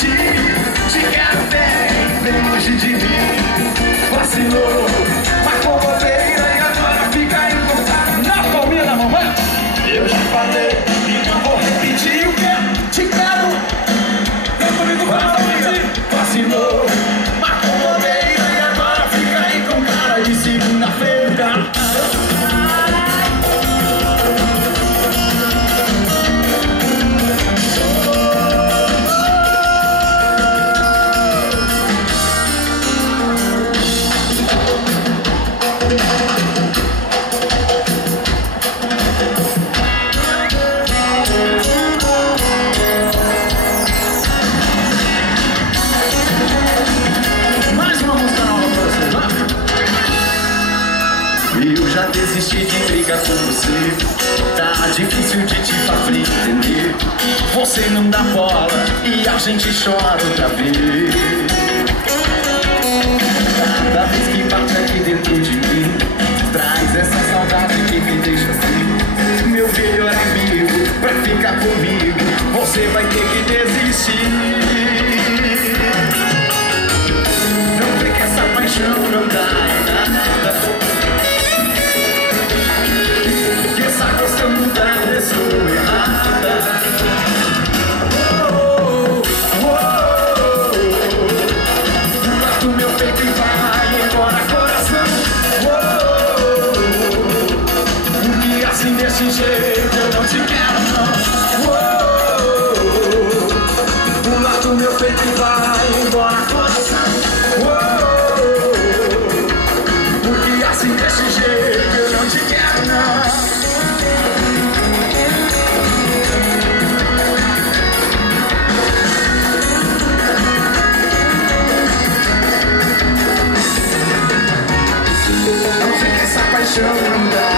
repetir. Te quero bem longe de mim. Vacilou, marcou bobeira e agora fica encostado na palminha da mamãe. Eu já falei e não vou repetir. O que? Te quero. Vem comigo, vacilou, marcou bobeira e agora fica aí com cara de segunda-feira. Eu já desisti de brigar com você. Tá difícil de te fazer entender. Você não dá bola e a gente chora outra vez. Cada vez que bate aqui dentro de mim, traz essa saudade que me deixa assim. Meu melhor amigo, pra ficar comigo, você vai ter que desistir. Não vê que essa paixão não dá em nada. Pessoa errada. Pula do meu peito e vai embora coração. Porque assim desse jeito eu não te quero não. Pula do meu peito e vai embora coração. Porque assim desse jeito eu não te quero não. Paixão não dá.